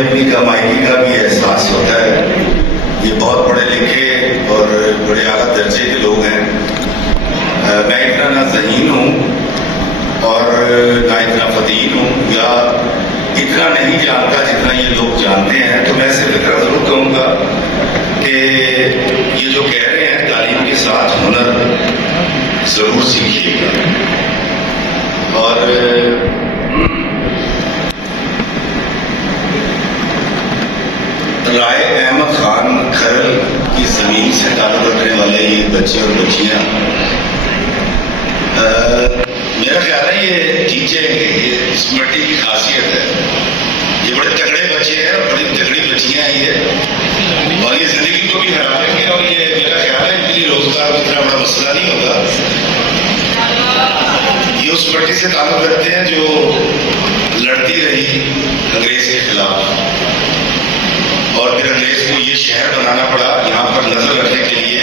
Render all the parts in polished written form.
اپنی کمائی کا بھی احساس ہوتا ہے. یہ بہت پڑھے لکھے اور بڑے اعلیٰ درجے کے لوگ ہیں. میں اتنا نہ ذہین ہوں اور نہ اتنا فتین ہوں یا اتنا نہیں جانتا جتنا یہ لوگ جانتے ہیں. تو میں صرف اتنا ضرور کہوں گا کہ یہ جو کہہ رہے ہیں تعلیم کے ساتھ ہنر ضرور سیکھیے گا. اور رائے احمد خان کھرل کی زمین سے تعلق رکھنے والے یہ بچے اور بچیاں میرا خیال ہے یہ جیت جائیں گے. یہ اس مٹی کی خاصیت ہے. یہ بڑے تگڑے بچے ہیں اور بڑی تگڑی بچیاں ہیں یہ, اور یہ زندگی کو بھی ہرا دیں گے. اور یہ میرا خیال ہے ان کے لیے روزگار اتنا بڑا مسئلہ نہیں ہوگا. یہ اس مٹی سے تعلق رکھتے ہیں جو لڑتی رہی انگریز کے خلاف, اور پھر انگریز کو یہ شہر بنانا پڑا یہاں پر نظر رکھنے کے لیے,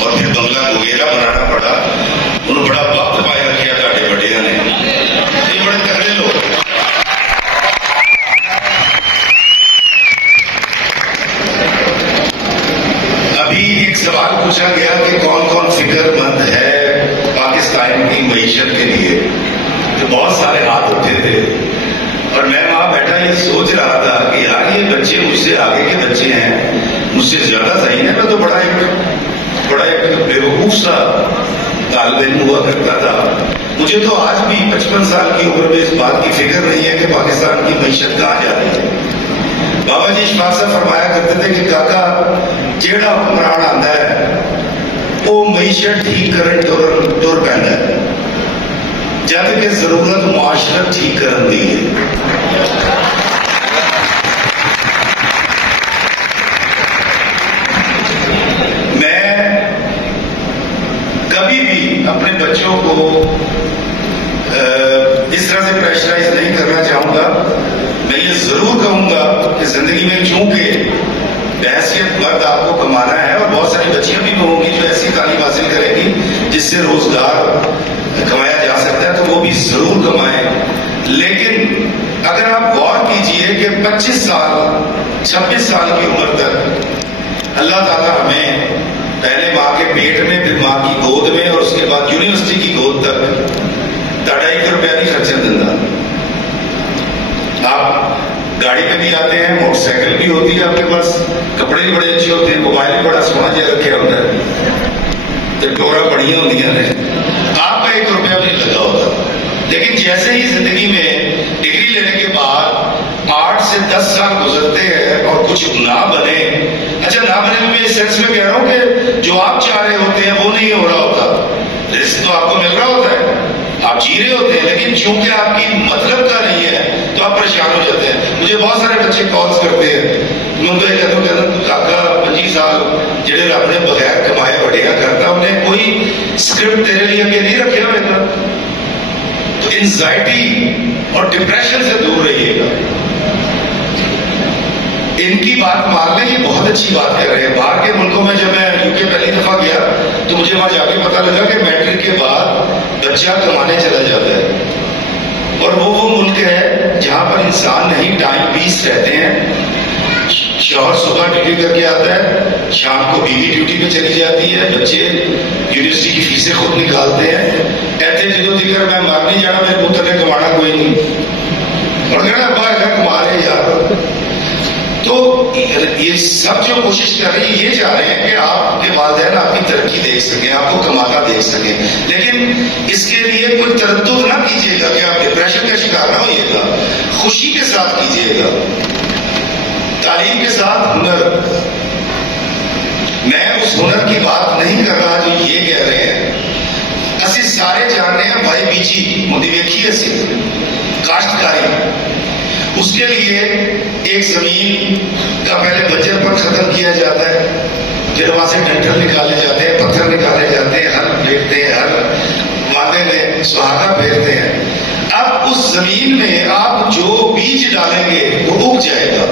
اور پھر بنگلہ وغیرہ بنانا پڑا. انہوں بڑا وقت پائے رکھا تھا بڑیا نے. یہ بڑے تگڑے لوگ. ابھی ایک سوال پوچھا گیا کہ کون کون فکر مند ہے پاکستان کی معیشت کے لیے, تو بہت سارے ہاتھ اٹھے تھے. اور میں وہاں بیٹھا یہ سوچ رہا تھا کہ یار یہ بچے مجھ سے آگے کے بچے ہیں, مجھ سے زیادہ ذہین ہے. میں تو بڑا ایک بیوقوف سا طالب علم ہوا کرتا تھا. مجھے تو آج بھی 55 سال کی عمر میں اس بات کی فکر نہیں ہے کہ پاکستان کی معیشت کہاں جا رہی ہے. بابا جی اشفاق صاحب فرمایا کرتے تھے کہ کاکا جیڑا حکمران آتا ہے وہ معیشت ٹھیک کرن ٹر پہنتا ہے, جب کہ ضرورت معاشرت ٹھیک کرن دی ہے. میں کبھی بھی اپنے بچوں کو اس طرح سے پریشرائز نہیں کرنا چاہوں گا. میں یہ ضرور کہوں گا کہ زندگی میں چونکہ بحیثیت مرد آپ کو کمانا ہے, اور بہت ساری بچیاں بھی ہوں گی جو ایسی تعلیم حاصل کریں گی جس سے روزگار کمایا جا سکتا ہے, تو وہ بھی ضرور کمائیں. لیکن اگر آپ غور کیجئے کہ 25 سال 26 سال کی عمر تک اللہ تعالیٰ ہمیں پہلے ماں کے پیٹ میں, پھر ماں کی گود میں, اور اس کے بعد یونیورسٹی کی گود تک 2.5 روپیہ نہیں خرچہ دینا. آپ گاڑی پہ بھی آتے ہیں, موٹر سائیکل بھی ہوتی ہے آپ کے پاس, کپڑے بھی بڑے اچھے ہوتے ہیں, موبائل بھی بڑا سونا جہاں رکھا ہوتا ہے, ٹورا بڑھیا ہوتی ہیں, آپ کا 1 روپیہ بھی نہیں لگا ہوتا. لیکن جیسے ہی زندگی میں ڈگری لینے کے بعد 8 سے 10 سال گزرتے ہیں اور کچھ نہ بنے, اچھا نہ بنے میں اس سینس میں کہہ رہا ہوں کہ جو آپ چاہ رہے ہوتے ہیں وہ نہیں ہو رہا ہوتا. رزق تو آپ کو مل رہا ہوتا ہے, آپ جی رہے ہوتے ہیں, لیکن چونکہ آپ کی مطلب کا نہیں ہے تو آپ پریشان ہو جاتے ہیں. مجھے بہت سارے بچے کالز کرتے ہیں, میں ان کو یہ کہتا ہوں کاکا 25 سال جڑے رب نے بغیر کمائے بڑھیا کرتا, انہیں کوئی اسکرپٹ تیرے لیے کہ نہیں رکھے ہوئے تھا. تو انزائٹی اور ڈپریشن سے دور رہیے گا. ان کی بات مان لیں, یہ بہت اچھی بات کہہ رہے ہیں. باہر کے ملکوں میں جب میں UK پہلی دفعہ گیا تو مجھے وہاں جا کے پتا لگا کہ میٹرک کے بعد بچہ کمانے چلا جاتا ہے, اور وہ ملک ہے جہاں پر انسان نہیں, ٹائم پیس رہتے ہیں. شوہر صبح ڈیوٹی کر کے آتا ہے, شام کو بیوی ڈیوٹی پہ چلی جاتی ہے, بچے یونیورسٹی کی فیسیں خود نکالتے ہیں. ایسے جدو ذکر میں مار نہیں جانا, میرے پتر نے کمانا کوئی نہیں, اور کہنا ابا ہے کما رہے یار. تو یہ سب جو کوشش کر رہے ہیں یہ چاہ رہے ہیں کہ آپ کے والدین آپ کی ترقی دیکھ سکیں, آپ کو کماتا دیکھ سکیں. لیکن اس کے لیے کوئی تردد نہ کیجیے گا کہ آپ ڈپریشن کا شکار نہ ہوئیے گا, خوشی کے ساتھ کیجیے گا. تعلیم کے ساتھ ہنر. میں اس ہنر کی بات نہیں کر رہا جو یہ کہہ رہے ہیں. اسی سارے جاننے ہیں بھائی بیچی مودی ویکھی اسی کاشتکاری, اس کے لیے ایک زمین کا پہلے بجر پر ختم کیا جاتا ہے, پھر وہاں سے ڈنٹل نکالے جاتے ہیں, پتھر نکالے جاتے ہیں, ہل پھیرتے ہیں, ہل مادے میں سہاگا پھیرتے ہیں. اب اس زمین میں آپ جو بیج ڈالیں گے وہ اگ جائے گا.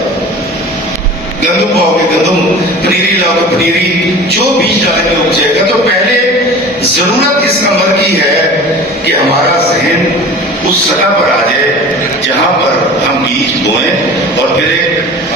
گندم پاؤ گے گندم, پنیری لاؤ گے پنیری, جو بیج ڈالیں گے اگ جائے گا. تو پہلے ضرورت اس عمر کی ہے کہ ہمارا ذہن اس سطح پر آ جائے جہاں پر ہم بیج بوئیں, اور پھر ایک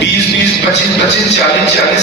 20-20, 25-25, 40-40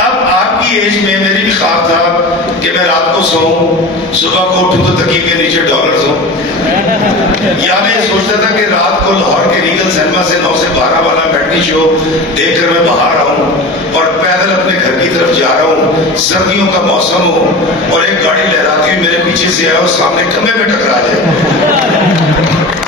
اب آپ کی ایج میں میری بھی خواب تھا کہ میں رات کو سوؤں، صبح کو اٹھوں تو تکیے کے نیچے ڈالرز ہوں، یا میں یہ سوچتا تھا کہ رات کو لاہور کے ریگل سینما سے 9 سے 12 والا میٹنی شو دیکھ کر میں باہر آؤں اور پیدل اپنے گھر کی طرف جا رہا ہوں، سردیوں کا موسم ہو اور ایک گاڑی لہراتی ہوئی میرے پیچھے سے آئے اور سامنے کھمبے میں ٹکرا جائے،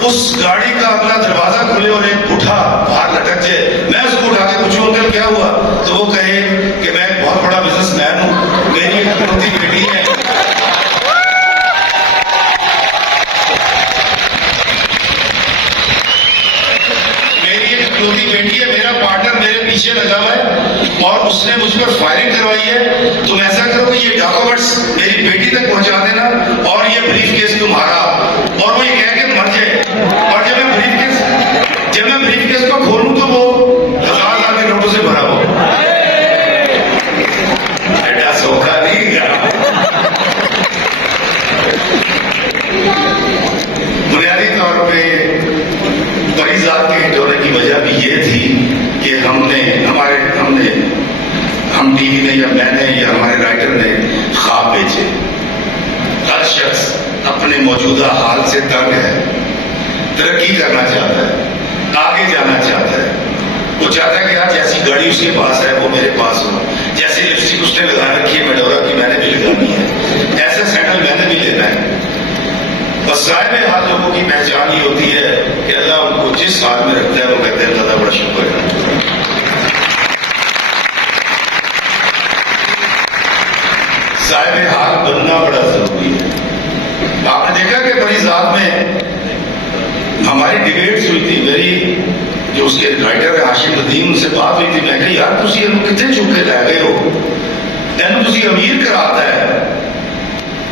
اس گاڑی کا اگلا دروازہ کھلے اور ایک بوڑھا باہر لٹک جائے، میں اس کو اٹھا کے پوچھوں انکل کیا ہوا، تو وہ کہے کہ میں ایک بہت بڑا بزنس مین ہوں، میری ایک اکلوتی بیٹی ہے، میرا پارٹنر میرے پیچھے لگا ہوا ہے اور اس نے مجھ پر فائرنگ کروائی ہے، تم ایسا کرو کہ یہ ڈاکومنٹس میری بیٹی تک پہنچا دینا اور یہ بریف کیس تمہارا، اور وہ یہ کہہ کے مر جائے، اور جب میں بریف کیس کو کھولوں تو وہ 1000 کے نوٹوں سے بھرا ہو، ایڈا سوکھا نہیں گیا۔ بنیادی طور پہ بڑی ذات کے ہٹ ہونے کی وجہ بھی یہ تھی کہ ہم ٹی وی نے یا میں نے یا ہمارے رائٹر نے خواب بیچے۔ ہر شخص اپنے موجودہ حال سے تنگ ہے، ترقی کرنا چاہتا ہے، آگے جانا چاہتا ہے، وہ چاہتا ہے کہ آج جیسی گاڑی اس کے پاس ہے وہ میرے پاس ہو، جیسی لپسٹک اس نے لگا رکھی ہے میڈورا کی میں نے بھی لگانی ہے، ایسا سینڈل میں نے بھی لینا ہے۔ بس صاحب حال لوگوں کی پہچان یہ ہوتی ہے کہ اللہ ان کو جس حال میں رکھتا ہے وہ کہتے ہیں اللہ بڑا شکر ہے۔ صاحب حال بننا بڑا ضروری ہے۔ آپ نے دیکھا کہ بڑی ذات میں ہماری ڈیبیٹس ہوئی تھی، میری جو اس کے رائٹر ہے ہاشم ندیم، ان سے بات ہوئی تھی، میں کہا یار تسی انہوں کتنے چک کے لے گئے ہو، اینو تسی امیر کراتا ہے،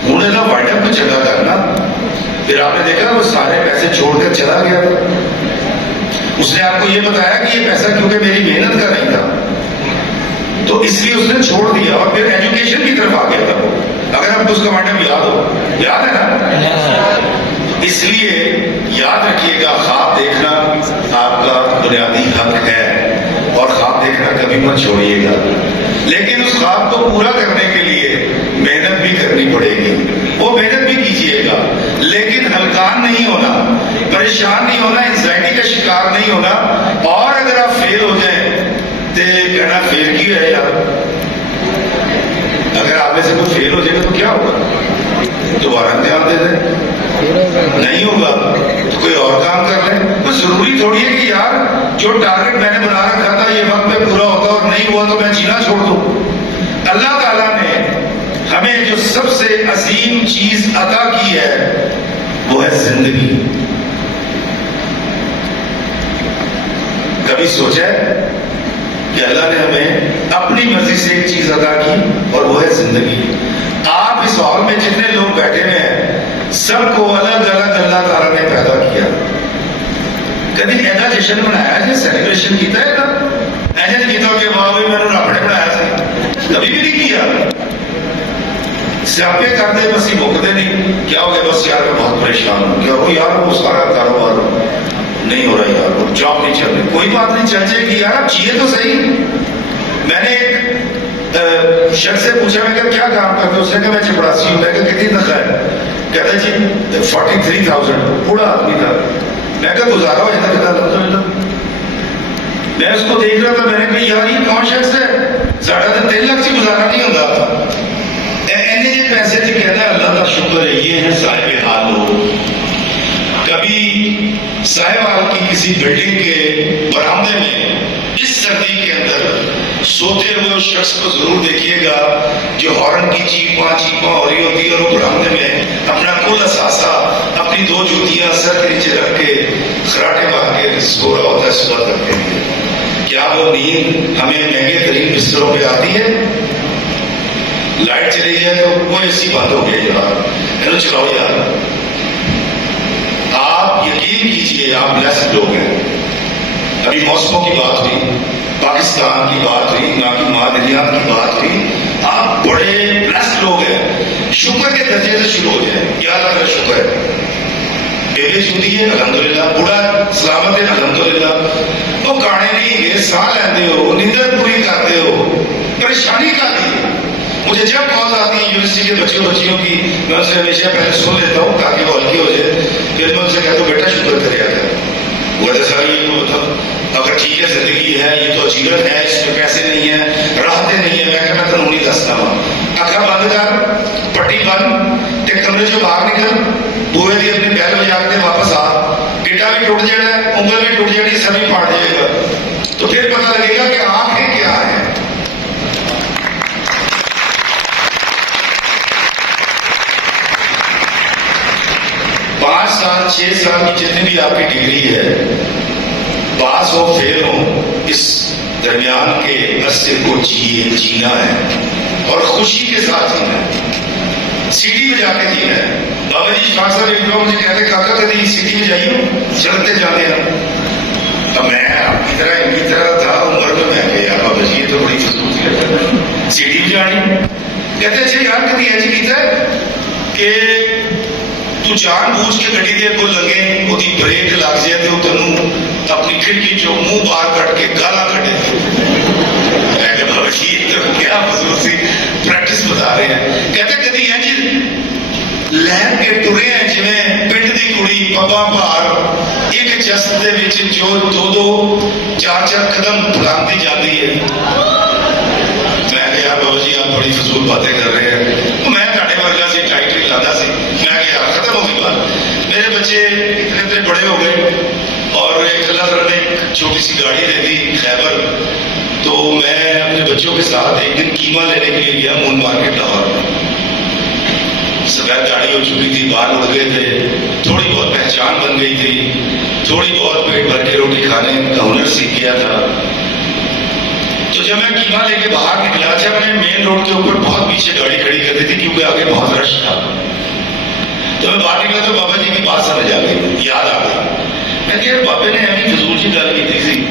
ہوں یہ وائٹ اپ کو چنگا کرنا۔ پھر آپ نے دیکھا وہ سارے پیسے چھوڑ کر چلا گیا تھا، اس نے آپ کو یہ بتایا کہ یہ پیسہ کیونکہ میری محنت کا نہیں تھا تو اس لیے اس نے چھوڑ دیا اور پھر ایجوکیشن کی طرف آ گیا تھا وہ، اگر آپ کو اس کا مطلب یاد ہے نا، اس لیے یاد رکھیے گا خواب دیکھنا آپ کا بنیادی حق ہے اور خواب دیکھنا کبھی مت چھوڑیے گا، لیکن اس خواب کو پورا کرنے کے لیے محنت بھی کرنی پڑے گی، وہ محنت بھی کیجیے گا، لیکن ہلکان نہیں ہونا، پریشان نہیں ہونا، انزائٹی کا شکار نہیں ہونا، اور اگر آپ فیل ہو جائیں تو کہنا فیل کیوں ہے یار، اگر آپ میں سے کوئی فیل ہو جائے گا تو کیا ہوگا، دوبارہ امتحان دے دیں، نہیں ہوگا تو کوئی اور کام کر لیں، تو ضروری تھوڑی ہے کہ یار جو ٹارگٹ میں نے بنا رکھا تھا یہ وقت پہ پورا ہوگا اور نہیں ہوا تو میں جینا چھوڑ دوں۔ اللہ تعالیٰ نے ہمیں جو سب سے عظیم چیز عطا کی ہے وہ ہے زندگی۔ کبھی سوچا ہے کہ اللہ نے ہمیں اپنی مرضی سے ایک چیز عطا کی اور وہ ہے زندگی۔ آپ اس ہال میں جتنے لوگ بیٹھے ہوئے ہیں سب کو الگ الگ اللہ تعالیٰ نے پیدا کیا، کبھی ایسا جشن منایا جی سیلیبریشن کیتا ہے نا، ایسا نہیں کیتا کہ واہ بھائی میں نے رب نے بنایا سی، کبھی بھی نہیں کیا، سیاپے کرتے بس ہی مکتے نہیں، کیا ہو گیا بس یار میں بہت پریشان ہوں، کیا ہو یار وہ سارا کاروبار نہیں ہو رہا یار، وہ جاب نہیں چل رہی، کوئی بات نہیں چل جائے گی یار، اب جیے تو صحیح۔ میں نے ایک شخص سے پوچھا میں کہا کیا کام کرتے ہو، اس نے کہا میں چپڑاسی ہوں، میں کہا کتنی تنخواہ ہے، کہتا جی 43,000، بوڑھا آدمی تھا، میں کہا گزارا ہو جاتا، کہتا الحمدللہ۔ میں اس کو دیکھ رہا تھا، میں نے کہا یار یہ کون شخص ہے، ساڑھا تو 3 لاکھ سے گزارا نہیں ہوتا، اینے جی پیسے سے کہتا ہے اللہ کا شکر ہے، یہ ہے صاحب حال لوگ۔ کبھی صاحب حال کی کسی بلڈنگ کے برآمدے میں اس سردی کے اندر سوتے ہوئے اس شخص کو ضرور دیکھیے گا جو ہارن کی چیپاں ہو رہی ہوتی ہے اور وہ برآمدے میں اپنا کل اثاثہ اپنی 2 جوتیاں سر کے نیچے رکھ کے خراٹے مار کے سو رہا ہوتا ہے صبح تک کے لیے۔ کیا وہ نیند ہمیں مہنگے ترین بستروں پہ آتی ہے؟ لائٹ چلی جائے تو وہ اے سی بند ہو گیا جناب، چلاؤ یار۔ آپ یقین کیجئے آپ بلیسڈ لوگ ہیں۔ ابھی موسموں کی بات ہوئی، پاکستان کی بات ہوئی، نہ کی معدنیات کی بات ہوئی، آپ بڑے بلیسڈ لوگ ہیں۔ شکر کے درجے سے شروع ہو جائیں، کیا اللہ کا شکر ہے، بیوی شدی ہے الحمدللہ، بوڑھا سلامت ہے الحمدللہ، وہ گانے نہیں گئے، ساہ لیندے ہو، نیندر پوری کرتے ہو، پریشانی کا نہیں. مجھے جب کال آتی ہے یونیورسٹی کے بچیوں کی، میں ان سے ہمیشہ پہلے سن لیتا ہوں تاکہ وہ ہلکی ہو جائے. پھر میں ان سے کہتا ہوں بیٹا شکر کرے آ جائے. وہ کہتے سر یہ تو مطلب اگر ٹھیک ہے زندگی ہے، یہ تو اجیرت ہے، اس میں پیسے نہیں ہیں، راحتیں نہیں ہیں. میں کہ میں تمہیں نہیں دستا ہوں. اکھا بند کر، پٹی بند تے کمرے چوں باہر نکل، بوئے دی اپنی بیل بجا کے واپس آ. گٹا بھی ٹوٹ جانا ہے، انگل بھی ٹوٹ جانی، سر بھی پھاڑ جائے گا. تو پھر پتہ لگے گا کہ آنکھیں کیا ہے. 5 سال 6 سال کی جتنی بھی آپ کی ڈگری ہے، پاس ہو فیل ہو، اس درمیان کے عرصے کو جینا ہے اور خوشی کے ساتھ جینا ہے، سیٹی بجا کے جینا ہے. بابا جی شفاق صاحب ایک لوگ مجھے کہتے کاکا کبھی سیٹی بجائیے، چلتے جاتے ہیں. اب میں آپ کی طرح ان کی طرح تھا عمر میں، میں کہ یار بابا جی یہ تو بڑی فضول سی لگتا ہے سیٹی بجانی. کہتے اچھا یار کبھی ایسے کیتا ہے کہ تو جان بوجھ کے گڈی دے کو لگے وہ بریک لگ جائے تو تینوں اپنی کھڑکی چو منہ باہر کٹ کے گالا کٹے. میں کہ بابا جی کیا فضول سی پریکٹس بتا رہے ہیں. کہتے کدی انج لہر کے ٹرے ہیں جویں پنڈ دی کڑی پپا بھار ایک جست دے وچ جو 2-2 4-4 قدم پھلاندی جاتی ہے. میں کہ یار بابا جی آپ بڑی فضول باتیں کر رہے ہیں. میں تھوڑے ورگا سی ٹائٹل لادا سی. میں کہ یار ختم ہو گئی بات. میرے بچے اتنے بڑے ہو گئے اور ایک اللہ تعالیٰ نے ایک چھوٹی سی گاڑی دے دی خیبر. تو میں اپنے بچوں کے ساتھ ایک دن قیمہ لینے کے لیے گیا مون مارکیٹ لاہور میں. سفید گاڑی ہو چکی تھی، بال اڑ گئے تھے، تھوڑی بہت پہچان بن گئی تھی، تھوڑی بہت پیٹ بھر کے روٹی کھانے کا ہنر سیکھ گیا تھا. تو جب میں قیمہ لے کے باہر نکلا، جب میں مین روڈ کے اوپر بہت پیچھے گاڑی کھڑی کر دی تھی کیونکہ آگے بہت رش تھا. تو میں باہر نکلا تو بابا جی کی بات سمجھ آ گئی، یاد آ گئی. میں کہ بابے نے ایسی فضول سی گل کی تھی.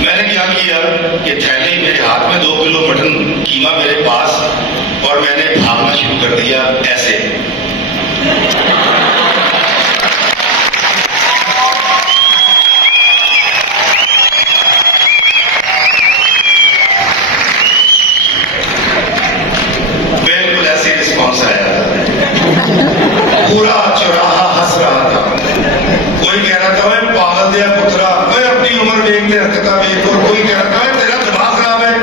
میں نے کیا کیا، یہ تھیلی میرے ہاتھ میں 2 کلو مٹن قیمہ میرے پاس، اور میں نے بھاگنا شروع کر دیا ایسے. بالکل ایسے رسپانس آیا، پورا چوراہا ہنس رہا تھا. کوئی کہہ رہا تھا میں پاگل دیا پترا، میں اپنی عمر دیکھتے حرکتہ دیکھ، اور کوئی کہہ رہا تھا تیرا دماغ خراب ہے،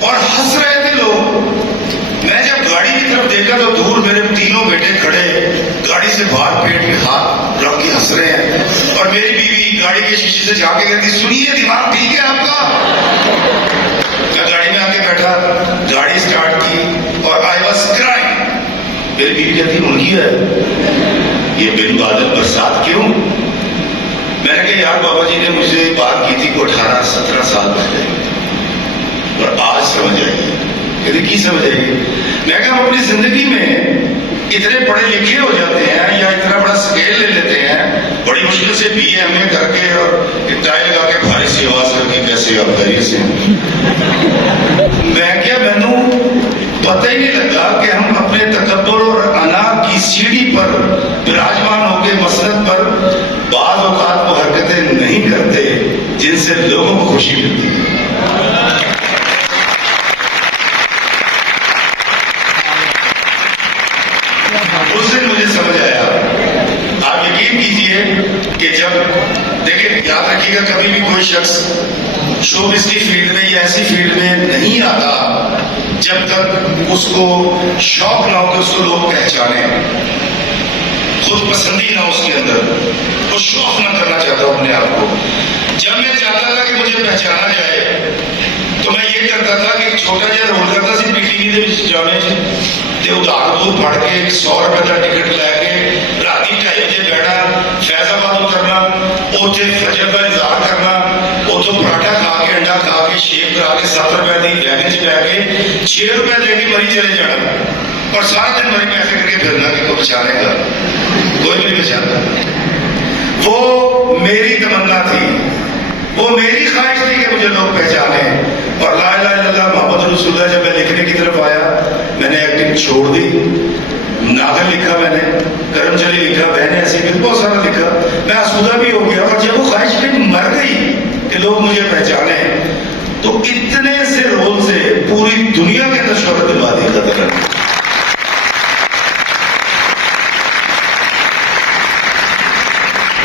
اور ہنس رہے تھے لوگ. میں جب گاڑی کی طرف دیکھا تو دور میرے تینوں بیٹے کھڑے گاڑی سے باہر پیٹ میں ہاتھ رکھ کے ہنس رہے ہیں، اور میری بیوی گاڑی کے شیشے سے جا کے کہتی سنیے دماغ ٹھیک ہے آپ کا. میں گاڑی میں آ کے بیٹھا، گاڑی اسٹارٹ کی اور آئی واز کرائنگ. میری بیوی کہتی ان کی ہے یہ بن بادل برسات کیوں؟ میں نے کہا یار بابا جی نے مجھے بات کی تھی کو 18-17 سال پہلے، اور آج سمجھ آئی. کہتے کی سمجھ آئی؟ میں کہا ہم اپنی زندگی میں اتنے پڑھے لکھے ہو جاتے ہیں یا اتنا بڑا اسکیل لے لیتے ہیں، بڑی مشکل سے BA کر کے اور ٹائی لگا کے بھاری سی آواز کر کے کیسے آپ خیریت سے. میں کیا مینوں پتہ ہی نہیں لگا کہ ہم اپنے تکبر اور انا کی سیڑھی پر براجمان ہو کے مسند پر بعض اوقات وہ حرکتیں نہیں کرتے جن سے لوگوں کو خوشی ملتی ہے. اس دن مجھے سمجھ آیا. آپ یقین کیجئے کہ جب دیکھیں یاد رکھیے گا کبھی بھی کوئی شخص شوبز کی فیلڈ میں یا ایسی فیلڈ میں نہیں آتا جب تک اس کو شوق نہ ہو کہ اس کو لوگ پہچانے، خود پسندی نہ اس کے اندر، وہ شوق نہ کرنا چاہتا ہوں اپنے آپ کو. جب میں چاہتا تھا کہ مجھے پہچانا جائے تو میں یہ کرتا تھا کہ ایک چھوٹا جہا رول کرتا سی PTV دے جانے تے ادھار دور پڑھ کے 100 روپے کا ٹکٹ لے کے راتی 2:30 بجے بیٹھنا، فیض آباد اترنا، اوتھے فجر کا انتظار کرنا، اتوں پراٹھا کھا کے انڈا کھا کے شیک کرا کے 7 روپے کی ویگن چ بہ کے 6 روپے دے کے مری چلے جانا، اور سارا دن مری پیسے کر کے پھرنا کہ کوئی پہچانے گا. کوئی بھی نہیں پہچانتا. وہ میری تمنا تھی، وہ میری خواہش تھی کہ مجھے لوگ پہچانے. اور لا الہ الا اللہ محمد رسول اللہ جب میں لکھنے کی طرف آیا، میں نے ایکٹنگ چھوڑ دی. ناول لکھا میں نے، کرم چلی لکھا، بہنیں ایسی بھی بہت سارا لکھا. میں آسودہ بھی ہو گیا. اور جب وہ خواہش میری مر گئی کہ لوگ مجھے پہچانے تو اتنے سے رول سے پوری دنیا کے اندر شہرت دلوا دی قدر ہے.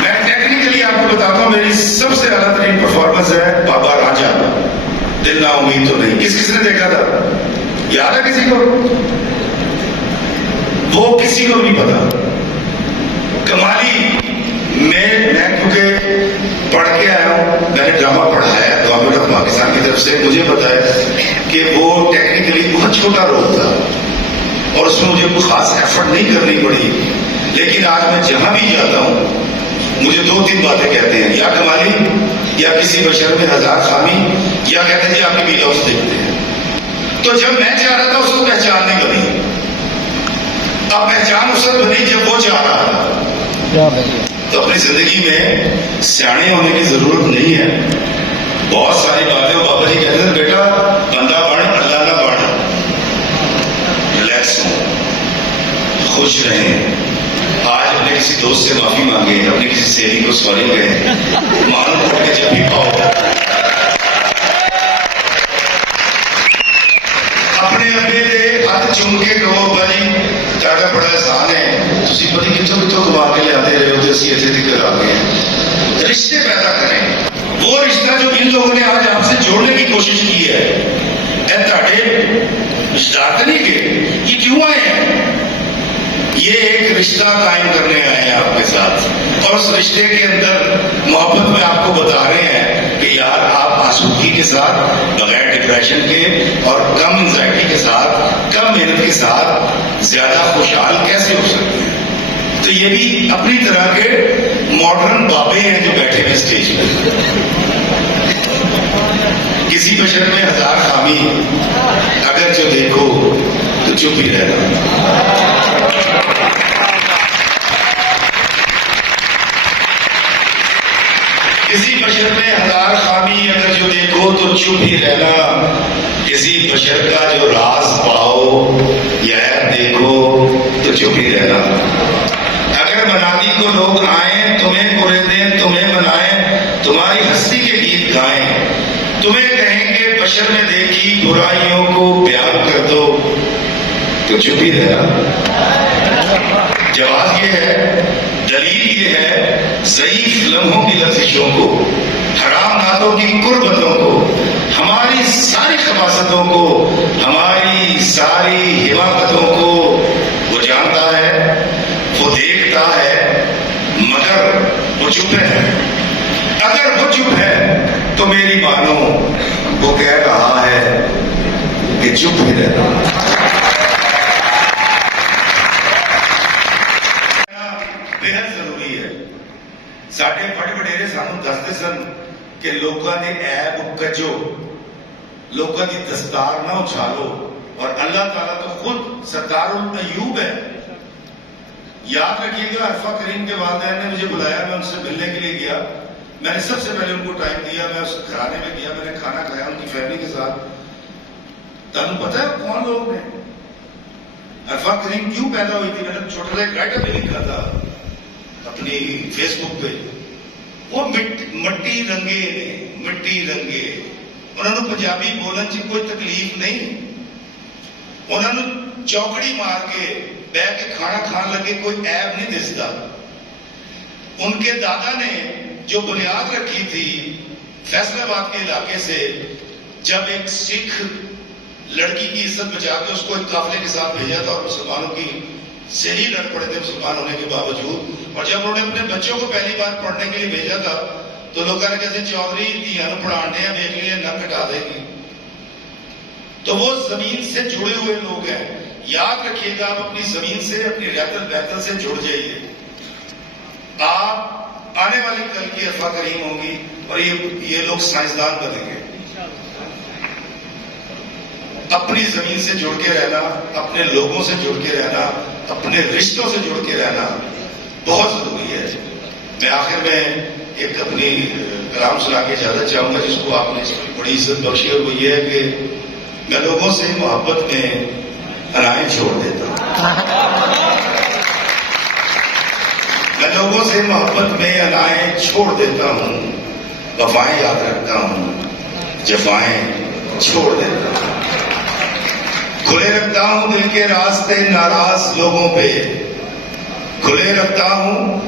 میں ٹیکنیکلی آپ کو بتاتا ہوں میری سب سے اعلیٰ ترین پرفارمنس ہے بابا راجا دل نا امید تو نہیں. کس نے دیکھا تھا؟ یاد ہے کسی کو؟ وہ کسی کو نہیں پتا. کمالی میں کیونکہ پڑھ کے آیا ہوں, میں نے ڈرامہ پڑھایا ہے گورنمنٹ آف پاکستان کی طرف سے, مجھے پتا ہے کہ وہ ٹیکنیکلی بہت چھوٹا رول تھا اور اس میں مجھے کوئی خاص ایفرٹ نہیں کرنی پڑی. لیکن آج میں جہاں بھی جاتا ہوں مجھے 2-3 باتیں کہتے ہیں, یا کمالی, یا کسی بشر میں ہزار خامی, یا کہتے ہیں جی آپ کی وی لاگز دیکھتے ہیں. تو جب میں چاہ رہا تھا اس کو پہچان نہیں بنی. اب پہچان اس وقت بنی جب وہ چاہ رہا تھا. تو اپنی زندگی میں سیانے ہونے کی ضرورت نہیں ہے. بہت ساری باتیں بابا جی کہتے ہیں بیٹا بندہ بن اللہ نہ بن, ریلیکس ہو, خوش رہیں. آج اپنے کسی دوست سے معافی مانگے, اپنی کسی سہیلی کو سوری گئے, معلوم ہو کے جب بھی پاؤ اپنے ابے دے ہاتھ چوم کے کہو ابا جی تہاڈا بڑا احسان ہے, تسی پتہ کتوں کما کے لے آتے رہے ہو, اسی اتنے تک آ گئے. رشتے پیدا کریں. وہ رشتہ جو ان لوگوں نے آج آپ سے جوڑنے کی کوشش کی ہے, اے تہاڈے رشتہ دار نہیں گئے, یہ کیوں آئے ہیں؟ یہ ایک رشتہ قائم کرنے آئے ہیں آپ کے ساتھ, اور اس رشتے کے اندر محبت میں آپ کو بتا رہے ہیں کہ یار آپ آسودگی کے ساتھ, بغیر ڈپریشن کے اور کم انزائٹی کے ساتھ, کم محنت کے ساتھ زیادہ خوشحال کیسے ہو سکتے ہیں. تو یہ بھی اپنی طرح کے ماڈرن بابے ہیں جو بیٹھے ہیں اسٹیج پہ. کسی بشر میں ہزار خامی, اگر جو دیکھو تو چپ ہی رہنا. کسی بشر میں ہزار خامی, اگر جو دیکھو تو چپ ہی رہنا. کسی بشر کا جو راز پاؤ یا دیکھو تو چپ ہی رہنا. اگر منادی کو لوگ آئیں, تمہیں کرے دیں, تمہیں منائیں, تمہاری ہستی کے گیت گائیں, تمہیں کہیں کہ بشر میں دیکھی برائیوں کو بیان کر دو, تو چپ ہی رہنا. جواب یہ ہے, دلیل یہ ہے, ضعیف لمحوں کی لرزشوں کو, حرام ناتوں کی قربتوں کو, ہماری ساری خباستوں کو, ہماری ساری حماقتوں کو وہ جانتا ہے, وہ دیکھتا ہے, مگر وہ چپ ہے. اگر وہ چپ ہے تو میری مانو وہ کہہ رہا ہے کہ چپ ہی رہنا. بہت ضروری ہے. ساڈے بڑے وڈیرے سانو دستے سن کہ لوکاں دے عیب کجو, لوکاں دی دستار نہ اچھالو, اور اللہ تعالیٰ تو خود ستار العیوب ہے. یاد رکھیے گا, عرفہ کریم کے والدین نے مجھے بلایا, میں ان سے ملنے کے لیے گیا. میں نے سب سے پہلے ان کو ٹائم دیا, میں اس گھرانے میں گیا, میں نے کھانا کھایا ان کی فیملی کے ساتھ. تمہیں پتہ ہے کون لوگ نے, عرفہ کریم کیوں پیدا ہوئی تھی؟ میں نے چھوٹا سا ایک رائٹر بھی لکھا تھا اپنی فیس بک پہ. وہ مٹی رنگے نے, مٹی رنگے. انہوں نے پنجابی بولن چ کوئی تکلیف نہیں, انہوں نے چوکڑی مار کے بہ کے کھانا کھان لگے کوئی عیب نہیں دستا. ان کے دادا نے جو بنیاد رکھی تھی فیصل آباد کے علاقے سے, جب ایک سکھ لڑکی کی عزت بچا کے اس کو ایک قافلے کے ساتھ بھیجا تھا, اور مسلمانوں کی سے ہی لڑ پڑے تھے مسلمان ہونے کے باوجود, اور جب انہوں نے اپنے بچوں کو پہلی بار پڑھنے کے لیے بھیجا تھا تو لوگ کہتے ہیں چودھری دھیان پڑھانے ہیں, دیکھ لیے نہ کٹا دے گی. تو وہ زمین سے جڑے ہوئے لوگ ہیں. یاد رکھیے گا, آپ اپنی زمین سے, اپنی ریتل بیتل سے جڑ جائیے. آپ آنے والی کل کی عرفہ کریم ہوں گی اور یہ لوگ سائنسدان بنیں گے. اپنی زمین سے جڑ کے رہنا, اپنے لوگوں سے جڑ کے رہنا, اپنے رشتوں سے جڑ کے رہنا بہت ضروری ہے. میں آخر میں ایک اپنی کلام سنا کے اجازت چاہوں گا جس کو آپ نے بڑی عزت بخشی, اور وہ یہ ہے کہ میں لوگوں سے محبت میں انائیں چھوڑ دیتا ہوں. میں لوگوں سے محبت میں انائیں چھوڑ دیتا ہوں, وفائیں یاد رکھتا ہوں, جفائیں چھوڑ دیتا ہوں. کھلے رکھتا ہوں دل کے راستے ناراض لوگوں پہ. کھلے رکھتا ہوں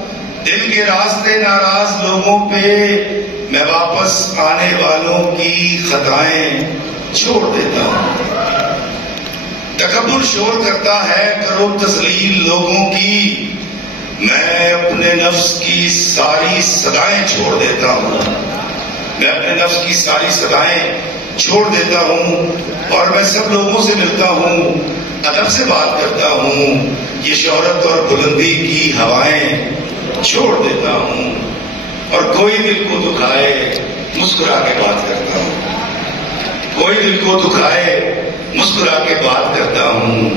دل کے راستے ناراض لوگوں پہ. میں واپس آنے والوں کی خطائیں چھوڑ دیتا ہوں. تکبر شور کرتا ہے کرو تذلیل لوگوں کی. میں اپنے نفس کی ساری صدائیں چھوڑ دیتا ہوں. میں اپنے نفس کی ساری صدائیں چھوڑ دیتا ہوں اور میں سب لوگوں سے ملتا ہوں, ادب سے بات کرتا ہوں. یہ شہرت اور بلندی کی ہوائیں چھوڑ دیتا ہوں اور کوئی دل کو دکھائے مسکرا کے بات کرتا ہوں. کوئی دل کو دکھائے مسکرا کے بات کرتا ہوں.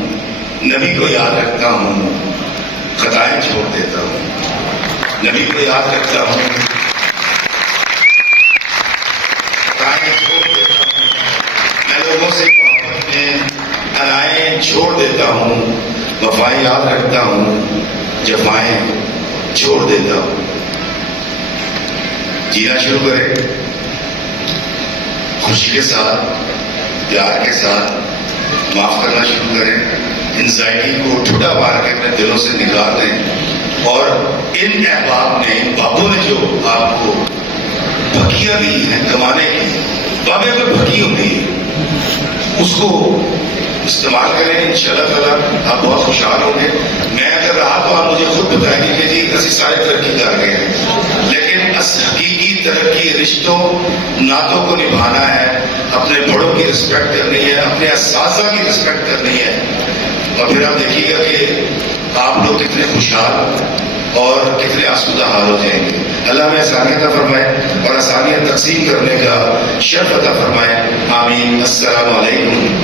نبی کو یاد رکھتا ہوں, خطائیں چھوڑ دیتا ہوں. نبی کو یاد رکھتا ہوں, خطائیں چھوڑ دیتا ہوں. میں لوگوں سے محبت میں انائیں چھوڑ دیتا ہوں. وفائیں یاد رکھتا ہوں, جفائیں چھوڑ دیتا ہوں. جینا شروع کریں خوشی کے ساتھ, پیار کے ساتھ. معاف کرنا شروع کریں. انزائٹی کو ٹھٹا مار کے اپنے دلوں سے نکال دیں. اور ان احباب نے, ان بابوں نے جو آپ کو بھکیاں دی ہیں کمانے کی, بابے پر بھکی ہوتی ہے, اس کو استعمال کریں. انشاءاللہ تعالیٰ آپ بہت خوشحال ہوں گے. میں اگر رہا تو آپ مجھے خود بتائیں گے کہ جی اسی سارے ترقی کر گئے ہیں, لیکن حقیقی ترقی رشتوں نعتوں کو نبھانا ہے, اپنے بڑوں کی رسپیکٹ کرنی ہے, اپنے اساتذہ کی رسپیکٹ کرنی ہے. اور پھر آپ دیکھیے گا کہ آپ لوگ کتنے خوشحال اور کتنے آسودہ حال ہو جائیں گے. اللہ ہمیں آسانیت عطا فرمائے اور آسانیت تقسیم کرنے کا شرف عطا فرمائے. آمین. السلام علیکم